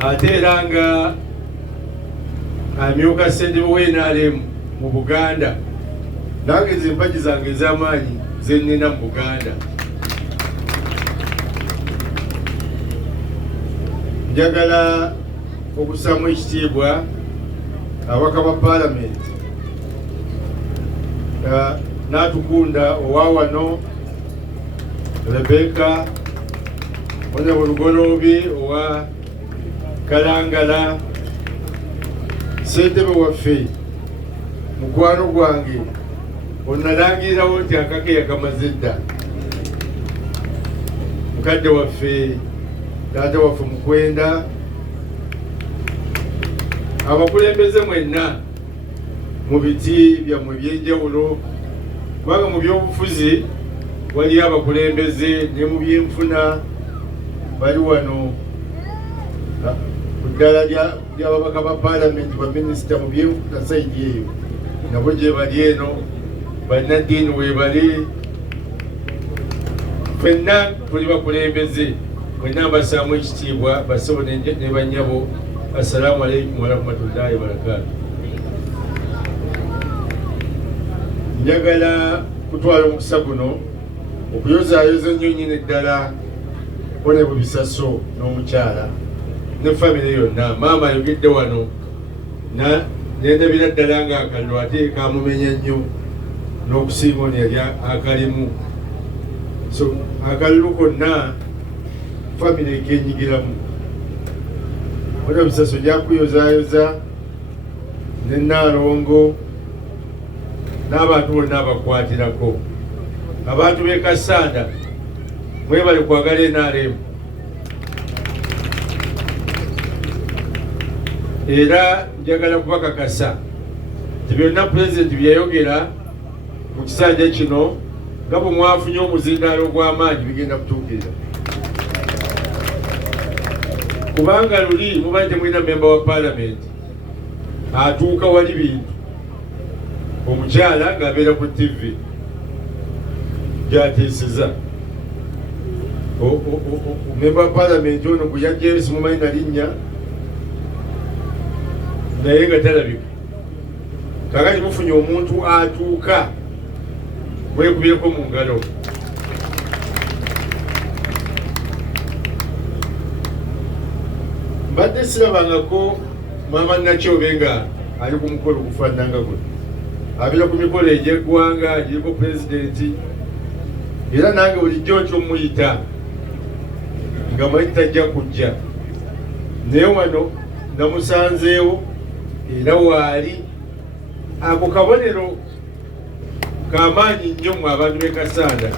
ate era nga amyuka ssentebe w'NRM mu Buganda. Nange z'empagi zange ez'amaanyi ze nnina mu Buganda. Njagala okusaamu ekitiibwa ababaka ba Paalamenti n'atukunda owa wano Rebecca Honorable Lugoloobi owa Kalangala, ssentebe waffe mukwano gwange onnalangirirawo nti akake yakamaze dda, mukadde waffe taata waffe Mukwenda, abakulembeze mwenna mu biti byammwe eby'enjawulo, kubanga mu by'obufuzi waliyo abakulembeze ne mu byenfuna bali wano ku ddala ly'ababaka ba Paalamenti baminisita mu byenfuna sayidi eyo nabo gye bali eno, bannaddiini weebali, ffenna tuli bakulembeze, mwenna mbasaamu ekitiibwa bassebo ne bannyabo. Assalamu alaikum warahmatullahi wabarakatuh. Njagala kutwala omukisa guno okuyozaayoza ennyo nnyini ddala Honorable Bisaso n'omukyala ne famire yonna. Maama ayogedde wano nendabira ddala nga akaliro ate kamumenya nnyo n'okusiima ono yali akalimu. So akaliro konna famire ekenyigiramu. Honorable Bisaso jakuyozaayoza ne Naalongo n'abantu bonna abakwatirako, abantu b'e Kasanda mwebale kwagala NRM. Era njagala kubakakasa nti byonna Pulezidenti bye yayogera mu kisanja kino nga bwe mwafunye omuzindaalo ogw'amaanyi bigenda kutuukirira, kubanga luli muba temulina memba wa Paalamenti atuuka wali bintu, omukyala ng'abeera ku TV gy'ateeseza. Memba wa Paalamenti ono gwe yajjayo simumanyi na linnya naye nga talabika. Kakati mufunye omuntu atuuka mwekubyeko mu ngalo. Mbadde sirabangako Maama Nakyobe nga ali ku mukolo gufaananga guno, abeera ku mikolo egy'eggwanga giriko Pulezidenti, era nange bulijjo nkyomuyita nga manyi tajja kujja, naye wano namusanzeewo era waali. Ako kabonero kamaanyi nnyo mu abantu b'e Kasanda.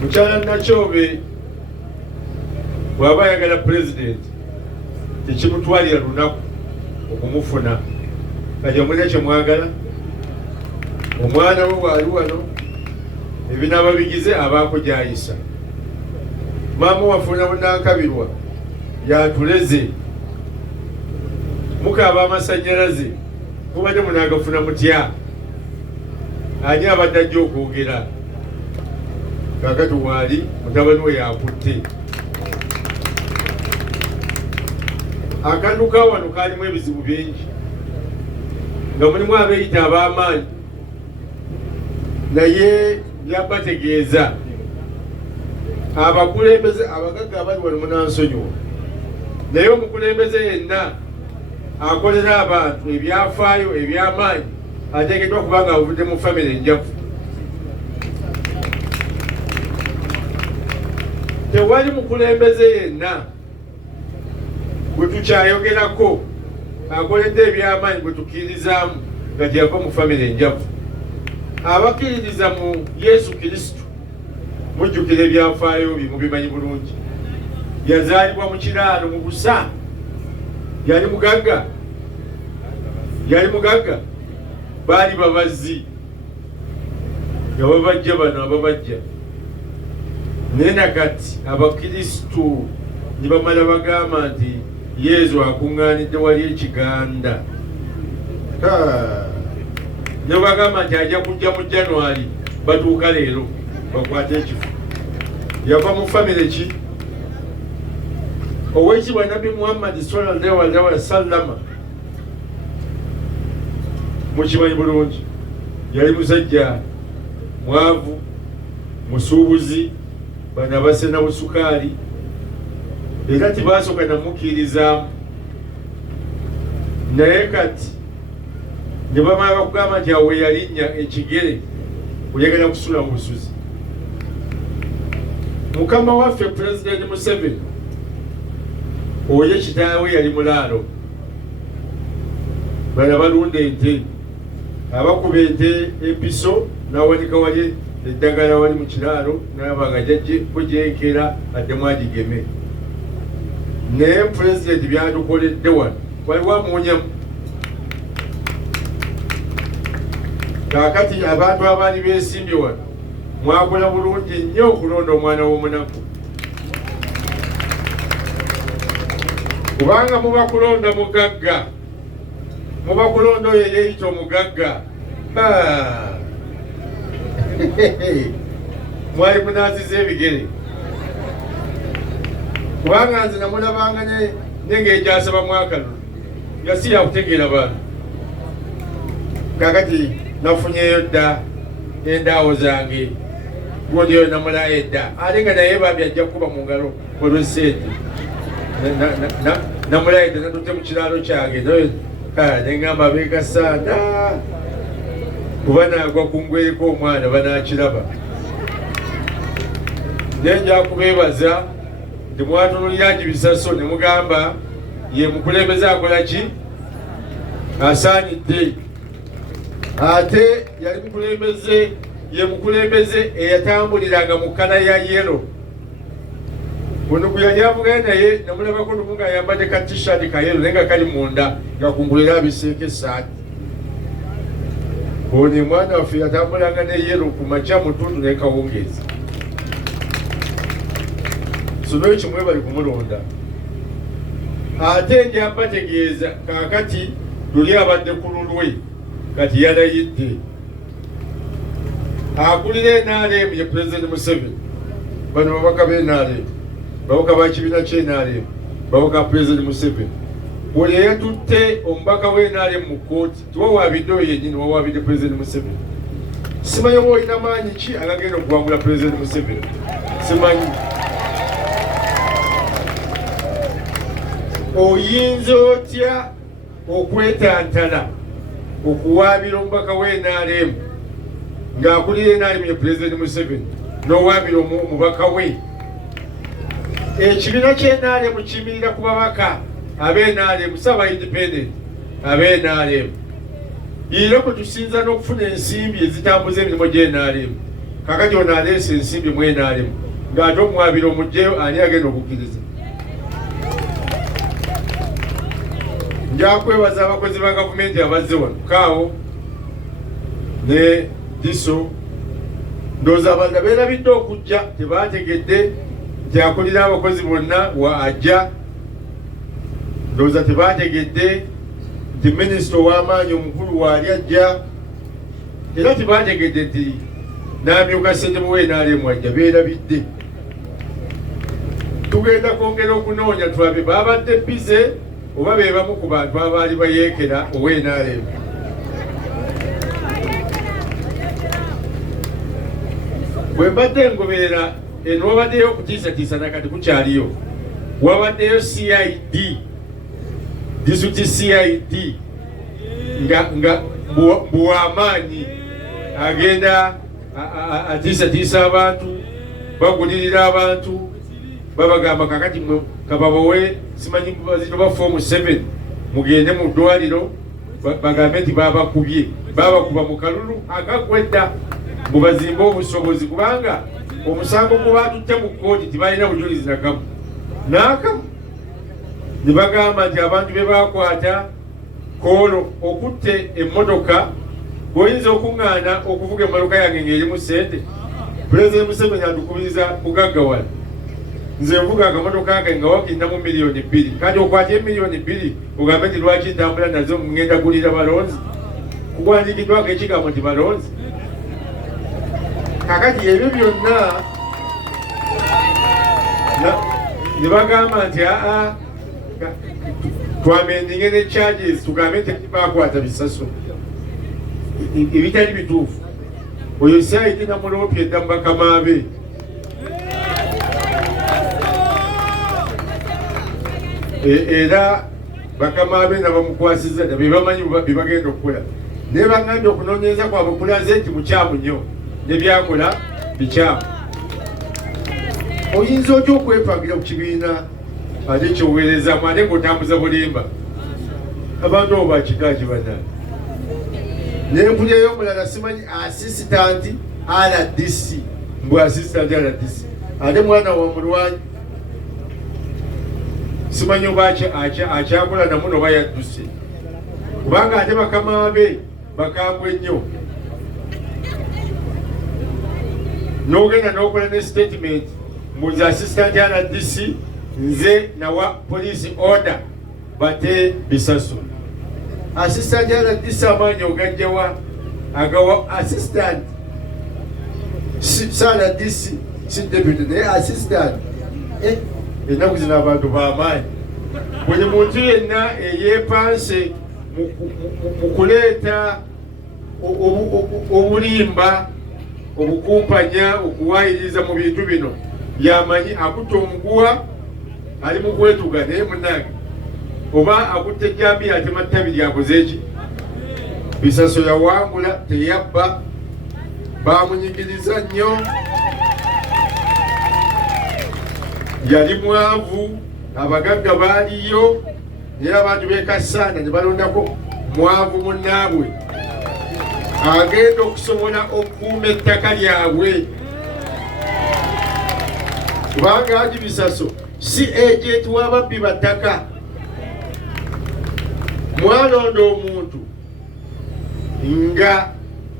Mukyala Nakyobe bw'aba ayagala Pulezidenti tekimutwalira lunaku okumufuna, kajja mulina kyemwagala. Omwana we waali wano, ebinaaba bigize abaako gy'ayisa. Maama wafuna bunankabirwa yatuleze, mukaaba amasannyalaze mubadde munaagafuna mutya? Ani abadde ajja okwogera? Kaakati waali mutabani we yakutte. Akantu ka wano kaalimu ebizibu bingi, nga mulimu abeeyita ab'amaanyi, naye byabategeeza abakulembeze abagagga abali wano munansonyiwa, naye omukulembeze yenna akolera abantu ebyafaayo eby'amaanyi ateekeddwa kuba nga avudde mu famire enjavu. Tewali mukulembeze yenna gwe tukyayogerako akoledde eby'amaanyi gwe tukkirizaamu nga tyava mu famire enjavu. Abakkiririza mu Yesu Kristo mujjukira ebyafaayo bye mubimanyi bulungi. Yazaalibwa mu kiraalo mu busa, yali mugagga, baali babazzi nga babajja bano ababajja. Naye nakati Abakristu ne bamala bagamba nti Yesu akuŋŋaanidde wali ekiganda, ne bagamba nti ajja kujja mu January, batuuka leero bakwate ekifo. Yava mu famire ki? Oweekitiibwa Nabbi Muhammad sallallahu alaihi wasallam mukimanyi bulungi yali musajja mwavu musuubuzi bano abasena busukaali era tibasooka namukkiririzaamu naye kati ne bamala bakugamba nti awe yalinnya ekigere oyagala kusula mu busuzi. Mukama waffe Pulezidenti Museveni oyo kitaawe yali mulaalo, bano balunda ente, abakuba ente empiso n'awanika wali eddagala wali mu kiraalo n'abaga jajje kujenkera addemu agigeme. Naye Pulezidenti byatukoledde wano waliwo amuwonyamu. Kaakati abantu abaali beesimbye wano mwakola bulungi nnyo okulonda omwana w'omunaku, kubanga muba kulonda mugagga, muba kulonda oyo yeeyita omugagga. Mwali munaaziza ebigere, kubanga nze namulabanga nengeejasaba mwaka nga si yakutegeera bantu. Kakati nafunyeyo dda endaawo zange gondeyo namulayo edda ate nga naye bambi ajja kukuba mu ngalo olw'essente. Namulayo edda natutte mu kiraalo kyange neŋŋamba beekasanda kuba naagwa kungweko omwana banaakiraba. Naye nja kubeebaza nti mwatunulira gibisaso ne mugamba ye mukulembeze akola ki? Asaanidde. Ate yali mukulembeze, ye mukulembeze eyatambuliranga mu kkala ya yero. Ono gwe yali avugana naye namulabako lumu nga ayambadde ka t-shirt ka yero naye nga kali munda nga kungulu era abiseeko essaati. Ono mwana waffe yatambulanga ne yero ku makya mutundu ne kawungeezi. Sonoyo kimwe bali kumulonda. Ate nja mbategeeza kaakati luli abadde ku lulwe kati yalayidde. Akulira NRM ye Pulezidenti Museveni. Bano babaka b'NRM, babaka ba kibiina ky'NRM, babaka Pulezidenti Museveni. Buli yatutte omubaka w'NRM mu kkooti tiwawaabidde oyo yennyini, wawaabidde Pulezidenti Museveni. Simanyi oba olina maanyi ki agagenda okuwangula Pulezidenti Museveni, simanyi. Oyinza otya okwetantala okuwaabira omubaka w'NRM ng'akulira NRM ye Pulezidenti Museveni n'owaabira omubaka we? Ekibiina ky'NRM kiyimirira ku babaka ab'NRM, si aba independent, ab'NRM. Era kwe tusinza n'okufuna ensimbi ezitambuza emirimu gy'NRM. Kakati ono aleese ensimbi mu NRM ng'ate omuwaabira omugyeyo ani agenda okukkiriza? Nja kwebaza abakozi ba gavumenti abazze wano Kaawo ne Diso. Ndowooza abalala beerabidde okujja tebaategedde nti akulira abakozi bonna wa ajja. Ndowooza tebaategedde nti minisita ow'amaanyi omukulu waali ajja, era tebaategedde nti n'amyuka ssentebe w'NRM ajja. Beerabidde. Tugenda kwongera okunoonya tulabe baabadde bize oba be bamu ku bantu abaali bayeekera ow'NRM. Bwe mbadde ngoberera eno wabaddeyo okutiisatiisa nakati kukyaliyo, wabaddeyo CID, disitulikiti CID nga buwamaanyi agenda atiisatiisa abantu, bagulirira abantu, babagamba kakati kababawe simanyi bazito ba form 7 mugende mu ddwaliro bagambe nti babakubye, babakuba mu kalulu akakwedda mubazimbe obusobozi, kubanga omusango gwe batutte mu kkooti tibalina bujulizi nakamu n'akamu. Ne bagamba nti abantu be bakwata koolo okutte emmotoka, bw'oyinza okuŋŋaana okuvuga emmotoka yange ng'erimu ssente. Pulezidenti Museveni atukubiriza kugaggawala. Nze mvuga akamotoka kange nga wakindamu miliyoni 2, kati okwate miliyoni 2 ogambe nti lwaki ntambula nazo ngenda gulira balonzi? Kuwandiikiddwako ekigambo nti balonzi. Kakati ebyo byonna ne bagamba nti twamendinge ne charges tugambe nti bakwata bisaso ebitali bituufu. Oyo Saidi Namuloopye edda mu bakama be. Era bakama be nabamukwasiza be bamanyi bye bagenda okukola. Naye bagambye okunoonyereza kwabwe kulaze nti mukyamu nnyo ne byakola bikyamu. Oyinza otya okwepangira ku kibiina ate kyoweerezamu ate ng'otambuza bulimba abantu abo bakika kibana. Nempulyayo omulala simanyi assistant RDC mbwe assistant RDC ate mwana wa mulwanyi simanyi oba akyakola namu noba yadduse kubanga ate bakama be bakambwe nnyo. N'ogenda n'okola ne statement mbuzi assistant RDC nze nawa police order bate bisaso. Assistant RDC amaanyi ogajjawa agawa assistant si RDC si deputy naye assistant. Ennaku zino abantu b'amaanyi. Buli muntu yenna eyeepanse mu kuleeta obulimba obukumpanya okuwaayiriza mu bintu bino yamanyi akutta omuguwa ali mu kwetuga naye munnange oba akutte ejjambi atema ttabi lyakoze eki bisaso yawangula teyabba bamunyigiriza nnyo yali mwavu abagagga baaliyo naye abantu bekasaana ne balondako mwavu munnaabwe agenda okusobola okukuuma ettaka lyabwe kubanga agi bisaso si agenti w'ababbi battaka. Mwalonda omuntu nga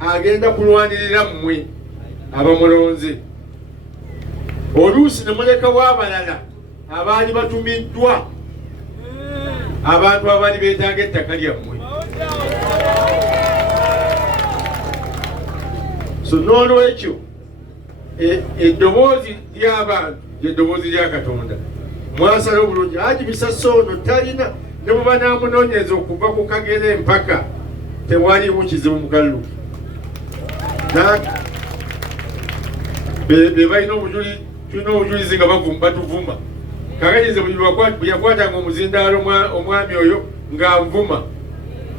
agenda kulwanirira mmwe abamulonze oluusi ne mulekawo abalala abaali batumiddwa abantu abaali beetaaga ettaka lyammwe. So n'olwekyo eddoboozi ly'abantu ly'eddoboozi lya Katonda. Mwasala obulungi Haji Bisaso ono talina ne bwe banaamunoonyeza okuva ku Kagere empaka tewaliimu kizibu mu kalulu. Be balina obujuli, tulina obujulizi nga batuvuma. Kakanyize bwe yakwatanga omuzindaalo omwami oyo ng'anvuma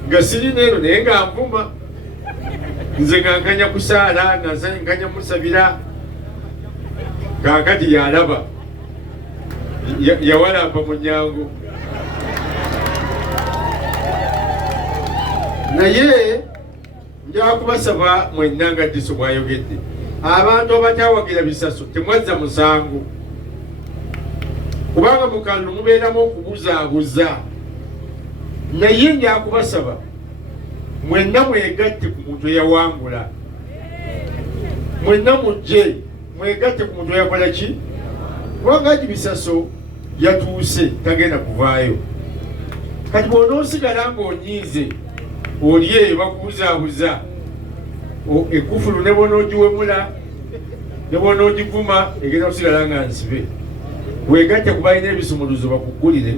nga sirina eno naye ng'anvuma nze nga nkanya kusaala nga nkanya musabira kaakati yalaba yawalampa mu nnyango. Naye njakubasaba mwenna nga Ddiso bw'ayogedde abantu abatawagira bisaso temwazza musango kubanga mu kalulu mubeeramu okubuzaabuza. Naye njakubasaba mwenna mwegatte ku muntu eyawangula, mwenna mujje mwegatte ku muntu eyakola ki kubanga Haji Bisaso yatuuse tagenda kuvaayo. Kati bw'onoosigala ng'onyiize oli eyo bakubuzaabuza ekufulu ne bw'onoogiwemula ne bw'onoogivuma egenda kusigala nga nsibe. Weegatte ku balina ebisumuluzo bakuggulire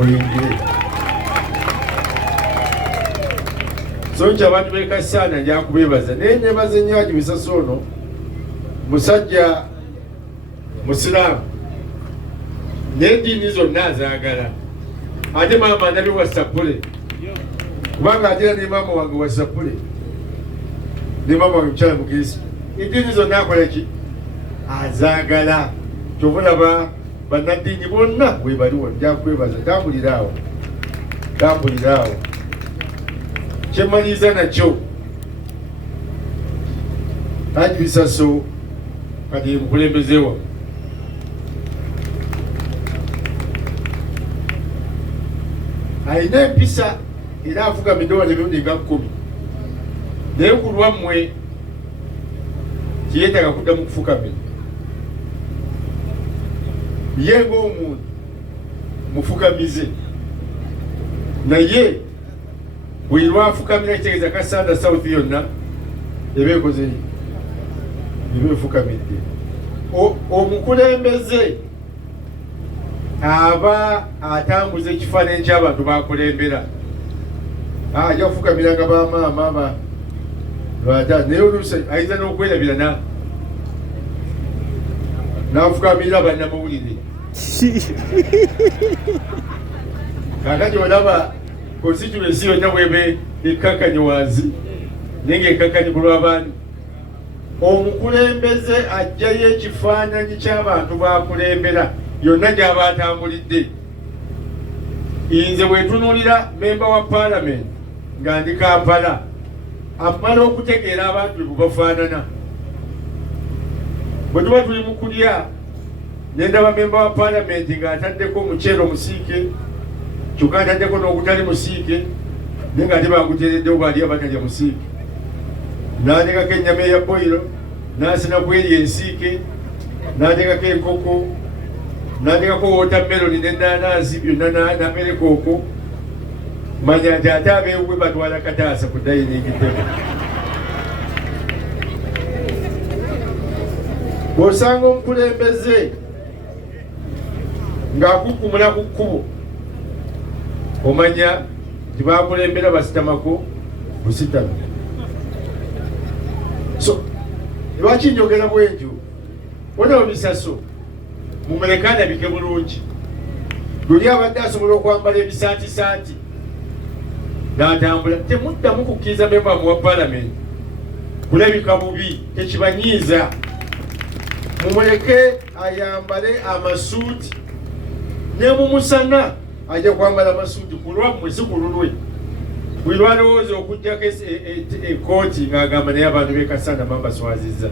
oyingire. So nti abantu b'ekasaana njakubeebaza naye neebaza nnyo Haji Bisaso ono musajja musiraamu n'eddiini zonna azaagala. Ate maama nabi wa Sapule kubanga atera ne maama wange wa Sapule ne maama wange mukyala Mukristo. Eddiini zonna akola ki azaagala. Kyova olaba bannaddiini bonna we baliwo. Njakwebaza tambuliraawo tambuliraawo. Kyemaliza nakyo Haji Bisaso kati mukulembeze wa alina empisa era afugamidde wano emirundi nga 10 naye ku lwammwe tiyeetaaga kuddamu kufukamira. Ye ng'omuntu mufukamize naye buli lwafukamira kitegeeza Kasanda South yonna eba ekoze eba efukamidde. Omukulembeze aba atambuza ekifaananyi ky'abantu bakulembera. Ajja kufukamiranga bamaama lwata naye oluusi ayinza n'okwerabira n'afukamirira bannamawulire. Kakati olaba constituency yonna bwebe ekkakkanye wansi naye ng'ekkakkanye ku lw'abaani. Omukulembeze ajjayo ekifaananyi ky'abantu bakulembera yonna gy'aba atambulidde. Nze bwetunuulira memba wa paalamenti nga ndi Kampala amala okutegeera abantu bwe bafaanana. Bwe tuba tuli mu kulya ne ndaba memba wa paalamenti ng'ataddeko omuceere omusiike kyokka ataddeko n'ogutali musiike naye ng'ate baguteereddewo bw'ali abatalya musiike. N'ateekako ennyama eya boyiro, n'asinaku eri ensiike, n'ateekako enkoko, n'ateekako wotameroni n'ennaanansi byonna n'amereka okwo. Manya nti ate abeewuwe batwala kataasa ku dayiningi tebo. Bw'osanga omukulembeze ng'akukumula ku kkubo omanya nti bakulembera basitamako busitami. So lwaki njogera bwentyo? Wona obisaso mumuleke alabike bulungi. Luli abadde asobola okwambala ebisaatisaati n'atambula, temuddamu kukkiriza memba wa paalamenti kulabika bubi, tekibanyiiza. Mumuleke ayambale amasuuti ne mu musana ajja kwambala amasuuti ku lwammwe si ku lulwe. Buli lwalowooza okuggyako ekooti ng'agamba naye abantu b'ekasanda bambaswazizza.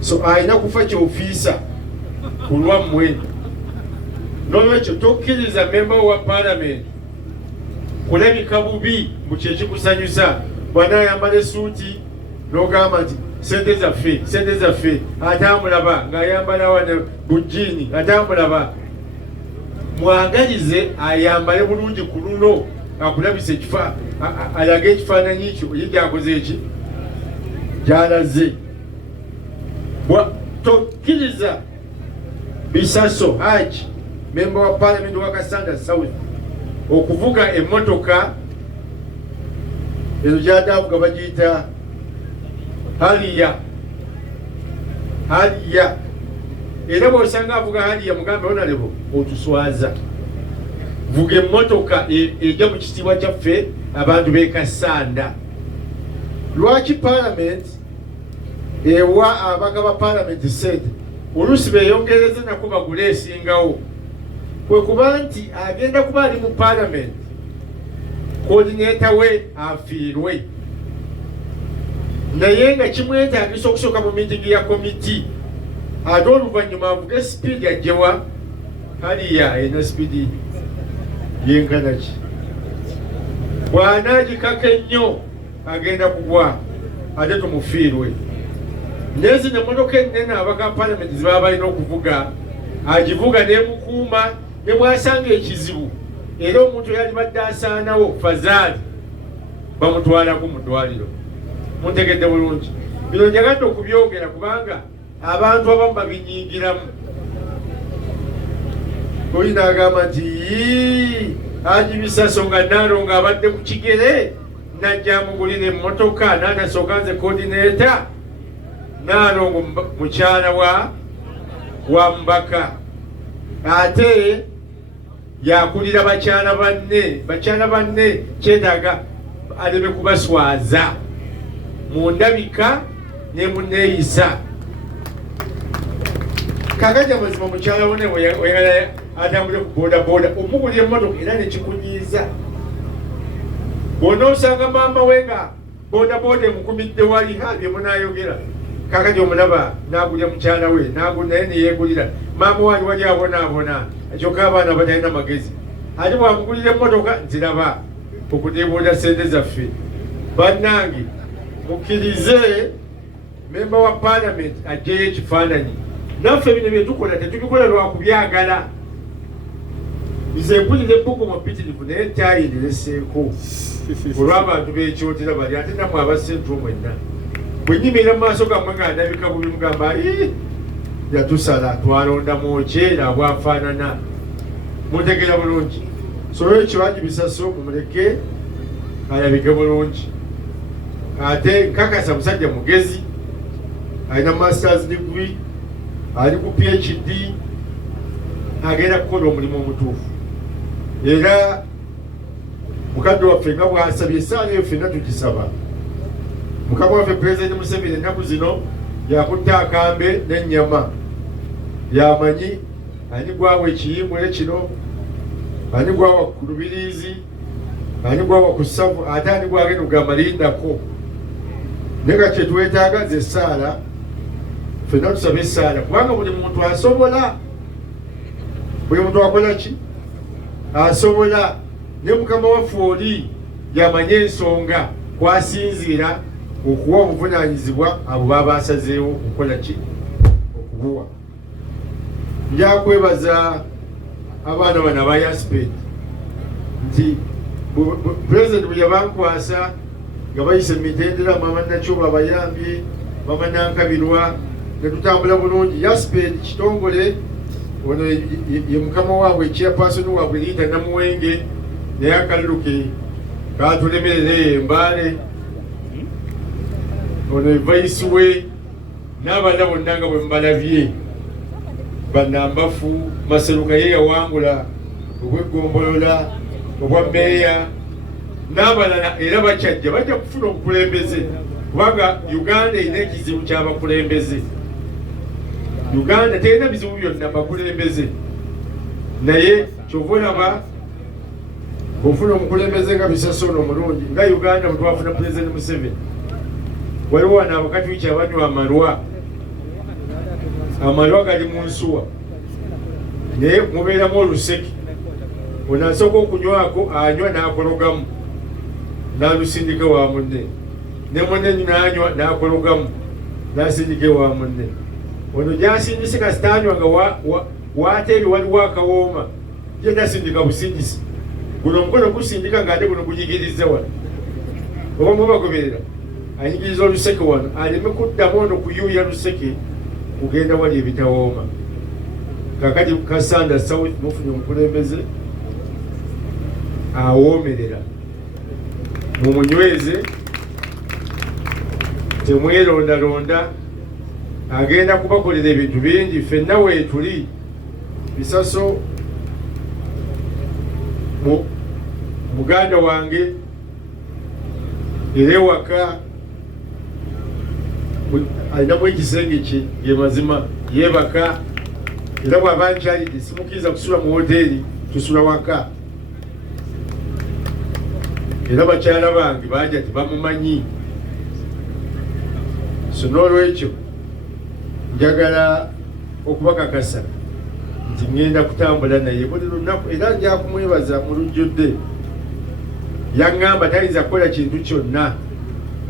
So alina kufa kyofiisa ku lwammwe. N'olwekyo tokkiriza memba wa paalamenti kulabika bubi mu kyekikusanyusa. Bw'anaayambala esuuti n'ogamba nti sente zaffe, atambulaba ng'ayambala wano bujiini, atambulaba. Mwagalize ayambale bulungi ku luno akulabisa alage ekifaananyi kyo ye gyakoze eki gy'alaze. Tokkiriza Bisaso Haji memba wa paalamenti wa Kasanda South okuvuga emmotoka ezo gy'ataavuga bagiyita Haliya. Era bw'osanga avuga Haliya mugambe onalebo otuswaza. Vuga emmotoka ejja mu kitiibwa kyaffe abantu b'e Kasanda. Lwaki paalamenti ewa abaka ba paalamenti ssente oluusi beeyongereze nako bagule esingawo? Kwe kuba nti agenda kuba ali mu paalamenti, koodineeta we afiirwe, naye nga kimwetaagisa okusooka mu miitingi ya komiti, ate oluvannyuma avuge sipiidi ajjewa. Haliya erina sipiidi yenkana ki? Bw'anaagikaka ennyo agenda kugwa, ate tumufiirwe. Naye zino emmotoka ennene abaka paalamenti ze baba balina okuvuga, agivuga n'emukuuma ne bw'asanga ekizibu era omuntu yali badde asaanawo fazaali bamutwalako mu ddwaliro. Muntegedde bulungi. Bino njagadde okubyogera kubanga abantu abamu babinyingiramu. Oyina agamba nti Haji Bisaso nga Naalongo abadde ku kigere najja amugulira emmotoka n'anasooka nze koodineeta. Naalongo mukyala wa Mbaka ate yakulira bakyala banne kyetaaga aleme kubaswaza mu ndabika ne mu neeyisa. Kakajja mazima mukyala wone oyagala atambule ku boodabooda omugulira emmotoka era nekikunyiiza. Bw'ona osanga maama we nga boodabooda emukumidde wali bye munaayogera. Kakajja omulaba n'agulya mukyala we naye neyeegulira maama wali wali abonaabona kyokka abaana batalina magezi. Ate bwamugulira emmotoka nziraba okudeebooda sente zaffe. Bannange mukkirize memba wa paalamenti ajjeyo ekifaananyi. Naffe bino bye tukola tetubikola lwa kubyagala. Nze mpulira ebbugumu mpitirivu naye tyayendereseeko olw'abantu b'ekyotera bali ate nammwe abasentu mwenna. Bwe nnyimira mu maaso gammwe nga ndabika bubi mugamba yatusala twalonda mwokyera bwafaanana mutegera bulungi. So ekibanja Bisaso mumuleke alabike bulungi. Ate nkakasa musajja mugezi, alina masters degree, ali ku PhD, agenda kukola omulimu omutuufu. Era mukadde waffe nga bw'asabye essaala eyo ffenna tugisaba. Mukama waffe Pulezidenti Museveni ennaku zino yakutta akambe n'ennyama. Yamanyi ani gwawa ekiyimbule kino, ani gwawa ku Lubiriizi, ani gwawa ku Ssavu, ate ani gwagenda okugamba lindako. Naye nga kye twetaaga ze essaala, ffenna tusaba essaala kubanga buli muntu asobola. Buli muntu akola ki? Asobola. Ne Mukama waffe oli yamanye ensonga kwasinziira okuwa obuvunaanyizibwa abo baba basazeewo okukola ki? Okubuwa. Njakwebaza abaana bano aba Yasped nti Pulezidenti bwe yabankwasa nga bayise mu mitendera, Mama Nakyuba abayambye, Mama Nankabirwa, ne tutambula bulungi. Yasped kitongole, ono ye mukama waabwe chairperson waabwe Rita Namuwenge, naye akalulu ke katulemerere Mbale, ono vice we n'abaana bonna nga bwe mbalabye. Bannambafu, Maseruka ye yawangula obw'eggombolola, obwa mmeeya, n'abalala era bakyajja bajja kufuna obukulembeze kubanga Uganda erina ekizibu ky'abakulembeze. Uganda terina bizibu byonna bakulembeze, naye kyova olaba ofuna omukulembeze nga Bisaso omulungi nga Uganda bwe twafuna Pulezidenti Museveni. Waliwo wano abakatwiki abanywa amalwa, amalwa gali mu nsuwa, naye mubeeramu oluseke. Ono asooka okunywako anywa n'akologamu n'alusindika wa munne, ne munne n'anywa n'akologamu n'asindike wa munne. Ono gy'asindise kasita anywa nga waateebye waliwo akawooma, ye tasindika busindisi. Guno omukono gusindika ng'ate guno gunyigiriza wano. Oba mubagoberera anyigiriza oluseke wano, aleme kuddamu ono kuyuuya luseke kugenda wali ebitawooma. Kakati Kasanda South mufunye omukulembeze awoomerera, mumunyweze, temwerondalonda, agenda kubakolera ebintu bingi. Ffenna weetuli Bisaso muganda wange era ewaka alinamu ekisenge kye ye mazima yeebaka, era bw'aba nkyalidde simukkiriza kusula mu woteeri, tusula waka. Era bakyala bange bajja tebamumanyi. So n'olwekyo njagala okubakakasa nti ngenda kutambula naye buli lunaku, era nja kumwebaza mu lujjudde. Yaŋŋamba tayinza kukola kintu kyonna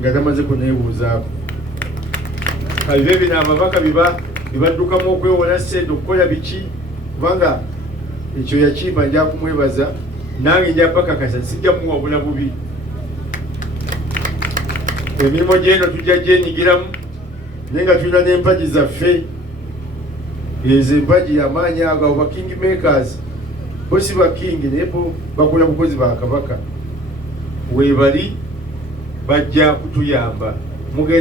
nga tamaze kuneebuuzaako. Kabibe bino ababaka bibaddukamu okwewola ssente okukola biki, kubanga ekyo yakimba. Nja kumwebaza, nange nja bakakasa sijja muwabula bubi. Emirimu gy'eno tujja gyenyigiramu, naye nga tulina n'empagi zaffe. Ezo empagi y'amaanyi ago, abo ba king makers, bo si ba king naye bo bakola bukozi ba Kabaka. Weebali bajja kutuyamba. Mugenda